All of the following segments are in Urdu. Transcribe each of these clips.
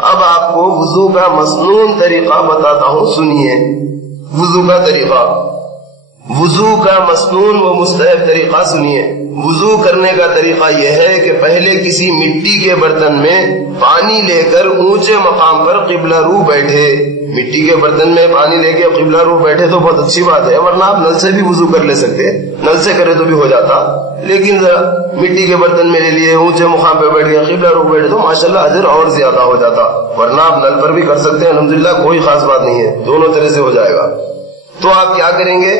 اب آپ کو وضو کا مسنون طریقہ بتاتا ہوں، سنیے وضو کا طریقہ، وضو کا مسنون و مستحب طریقہ سنیے۔ وضو کرنے کا طریقہ یہ ہے کہ پہلے کسی مٹی کے برتن میں پانی لے کر اونچے مقام پر قبلہ رو بیٹھے۔ مٹی کے برتن میں پانی لے کے قبلہ رو بیٹھے تو بہت اچھی بات ہے، ورنہ آپ نل سے بھی وضو کر لے سکتے، نل سے کرے تو بھی ہو جاتا، لیکن ذرا مٹی کے برتن میں لے لیے، اونچے مقام پہ بیٹھ گئے، قبلہ رو بیٹھے تو ماشاءاللہ اجر اور زیادہ ہو جاتا، ورنہ آپ نل پر بھی کر سکتے ہیں، الحمدللہ کوئی خاص بات نہیں ہے، دونوں طرح سے ہو جائے گا۔ تو آپ کیا کریں گے؟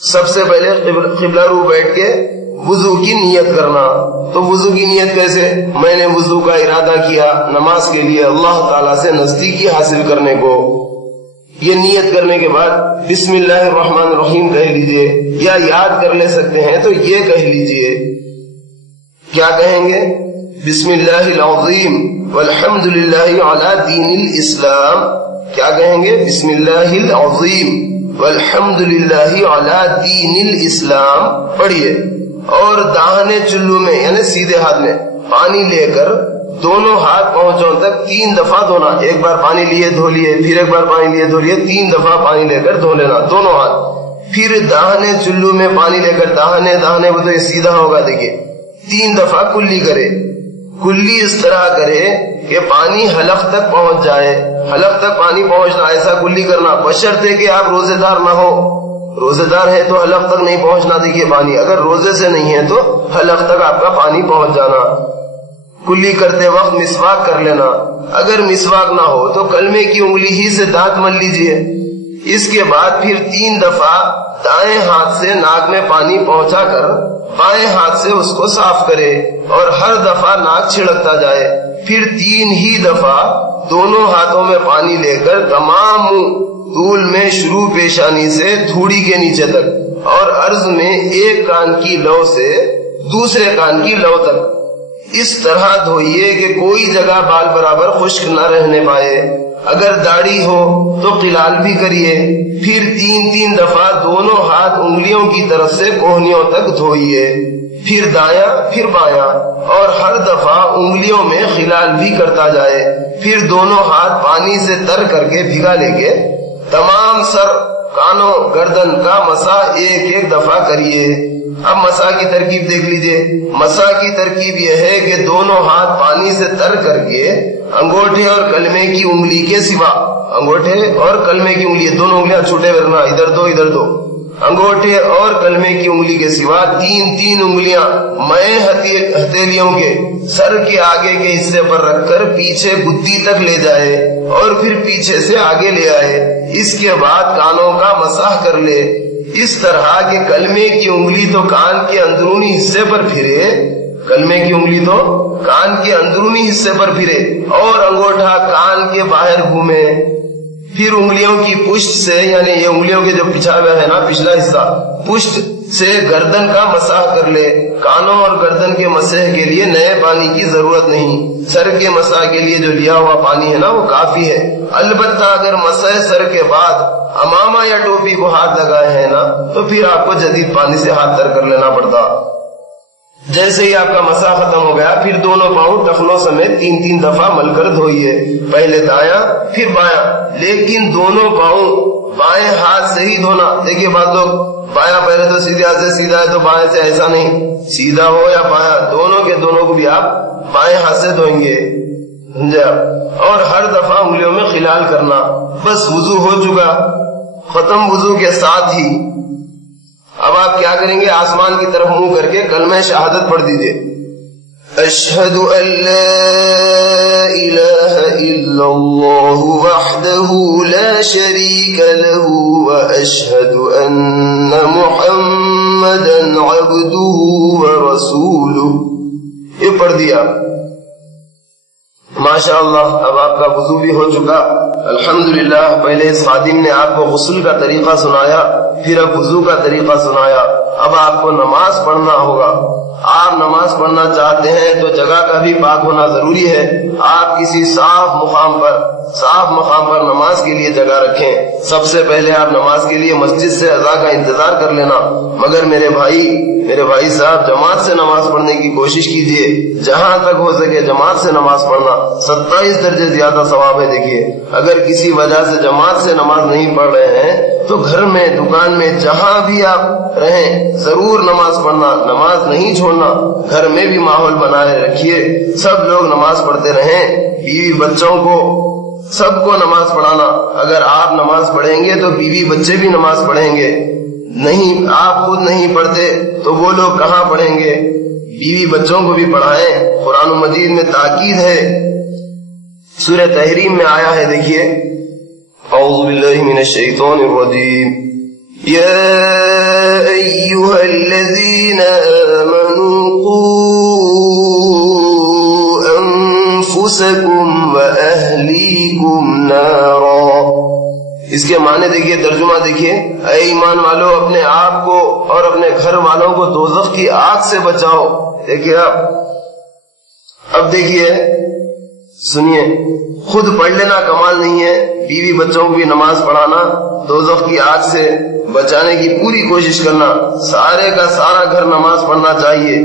سب سے پہلے قبلہ رو بیٹھ کے وضو کی نیت کرنا۔ تو وضو کی نیت کیسے؟ میں نے وضو کا ارادہ کیا نماز کے لیے اللہ تعالیٰ سے نزدیکی حاصل کرنے کو، یہ نیت کرنے کے بعد بسم اللہ الرحمن الرحیم کہہ لیجئے، یا یاد کر لے سکتے ہیں تو یہ کہہ لیجئے، کیا کہیں گے؟ بسم اللہ العظیم والحمد للہ علی دین الاسلام، کیا کہیں گے؟ بسم اللہ العظیم والحمد للہ علی دین الاسلام پڑھیے، اور داہنے چلو میں یعنی سیدھے ہاتھ میں پانی لے کر دونوں ہاتھ پہنچوں تک 3 دفعہ دھونا، ایک بار پانی لیے دھو لیے، پھر ایک بار پانی لیے دھو لیے، 3 دفعہ پانی لے کر دھو لینا دونوں ہاتھ، پھر داہنے چلو میں پانی لے کر داہنے وہ تو یہ سیدھا ہوگا، دیکھیے 3 دفعہ کلی کرے، کلی اس طرح کرے کہ پانی حلق تک پہنچ جائے، حلق تک پانی پہنچنا، ایسا کلی کرنا، بشرطے کہ آپ روزے دار نہ ہو، روزے دار ہے تو حلق تک نہیں پہنچنا، دیکھیے پانی، اگر روزے سے نہیں ہے تو حلق تک آپ کا پانی پہنچ جانا۔ کلی کرتے وقت مسواک کر لینا، اگر مسواک نہ ہو تو کلمے کی انگلی ہی سے دانت مل لیجئے، اس کے بعد پھر 3 دفعہ دائیں ہاتھ سے ناک میں پانی پہنچا کر بائیں ہاتھ سے اس کو صاف کرے، اور ہر دفعہ ناک چھڑکتا جائے، پھر 3 ہی دفعہ دونوں ہاتھوں میں پانی لے کر تمام طول میں شروع پیشانی سے تھوڑی کے نیچے تک، اور عرض میں ایک کان کی لو سے دوسرے کان کی لو تک اس طرح دھوئیے کہ کوئی جگہ بال برابر خشک نہ رہنے پائے، اگر داڑھی ہو تو قلال بھی کریے، پھر 3 دفعہ دونوں ہاتھ انگلیوں کی طرف سے کوہنیوں تک دھوئیے، پھر دایاں پھر بایاں، اور ہر دفعہ انگلیوں میں خلال بھی کرتا جائے، پھر دونوں ہاتھ پانی سے تر کر کے بھگا لے کے تمام سر، کانوں، گردن کا مسح ایک دفعہ کریے۔ اب مسح کی ترکیب دیکھ لیجئے، مسح کی ترکیب یہ ہے کہ دونوں ہاتھ پانی سے تر کر کے انگوٹھے اور کلمے کی انگلی کے سوا، انگوٹھے اور کلمے کی انگلی دونوں انگلیاں چھوٹے کرنا، ادھر دو، انگوٹھے اور کلمے کی انگلی کے سوا 3 انگلیاں میں ہتھیلیوں کے سر کے آگے کے حصے پر رکھ کر پیچھے گدی تک لے جائے، اور پھر پیچھے سے آگے لے آئے، اس کے بعد کانوں کا مسح کر لے، اس طرح کہ کلمے کی انگلی تو کان کے اندرونی حصے پر پھرے، کلمے کی انگلی تو کان کے اندرونی حصے پر پھرے، اور انگوٹھا کان کے باہر گھومے، پھر انگلیوں کی پشت سے، یعنی یہ انگلیوں کے جو پچھا ہوا ہے نا پچھلا حصہ، پشت سے گردن کا مسح کر لے۔ کانوں اور گردن کے مسح کے لیے نئے پانی کی ضرورت نہیں، سر کے مسح کے لیے جو لیا ہوا پانی ہے نا وہ کافی ہے، البتہ اگر مسح سر کے بعد امامہ یا ٹوپی کو ہاتھ لگائے ہیں نا تو پھر آپ کو جدید پانی سے ہاتھ تر کر لینا پڑتا۔ جیسے ہی آپ کا مسح ختم ہو گیا پھر دونوں پاؤں ٹخنوں سمیت 3 دفعہ مل کر دھوئیے، پہلے دایاں پھر بایاں، لیکن دونوں پاؤں بائیں ہاتھ سے ہی دھونا۔ دیکھیے بعض لوگ بایاں پہلے تو سیدھے ہاتھ سے سیدھا ہے تو بائیں سے، ایسا نہیں، سیدھا ہو یا بایاں دونوں کو بھی آپ بائیں ہاتھ سے دھوئیں گے، اور ہر دفعہ انگلیوں میں خلال کرنا۔ بس وضو ہو چکا، ختم وضو کے ساتھ ہی اب آپ کیا کریں گے؟ آسمان کی طرف منہ کر کے کلمہ شہادت پڑھ دیجئے، اشہد ان لا الہ الا اللہ وحدہ لا شریک لہ واشہد ان محمدا عبدہ ورسولہ، یہ پڑھ دیا، ماشاء اللہ۔ اب آپ کا وضو بھی ہو چکا، الحمدللہ۔ پہلے اس خادم نے آپ کو غسل کا طریقہ سنایا، پھر اب وضو کا طریقہ سنایا، اب آپ کو نماز پڑھنا ہوگا۔ آپ نماز پڑھنا چاہتے ہیں تو جگہ کا بھی پاک ہونا ضروری ہے، آپ کسی صاف مقام پر نماز کے لیے جگہ رکھیں۔ سب سے پہلے آپ نماز کے لیے مسجد سے اذان کا انتظار کر لینا، مگر میرے بھائی صاحب جماعت سے نماز پڑھنے کی کوشش کیجئے، جہاں تک ہو سکے جماعت سے نماز پڑھنا۔ 27 درجے زیادہ ثواب ہے. دیکھیے اگر کسی وجہ سے جماعت سے نماز نہیں پڑھ رہے ہیں تو گھر میں، دکان میں، جہاں بھی آپ رہیں ضرور نماز پڑھنا، نماز نہیں چھوڑنا. گھر میں بھی ماحول بنائے رکھیے، سب لوگ نماز پڑھتے رہیں، بیوی بچوں کو سب کو نماز پڑھانا. اگر آپ نماز پڑھیں گے تو بیوی بچے بھی نماز پڑھیں گے. نہیں، آپ خود نہیں پڑھتے تو وہ لوگ کہاں پڑھیں گے؟ بیوی بچوں کو بھی پڑھائیں. قرآن مجید میں تاکید ہے، سورہ تحریم میں آیا ہے. دیکھیے اعوذ باللہ من الشیطان الرجیم یا ایھا الذین آمنوا قوا انفسکم واہلیکم نارا. اس کے معنی دیکھیے، ترجمہ دیکھیے، اے ایمان والو اپنے آپ کو اور اپنے گھر والوں کو دوزخ کی آگ سے بچاؤ. دیکھیے اب دیکھیے، سنیے، خود پڑھ لینا کمال نہیں ہے، بیوی بچوں کو بھی نماز پڑھانا، دوزخ کی آگ سے بچانے کی پوری کوشش کرنا. سارے کا سارا گھر نماز پڑھنا چاہیے.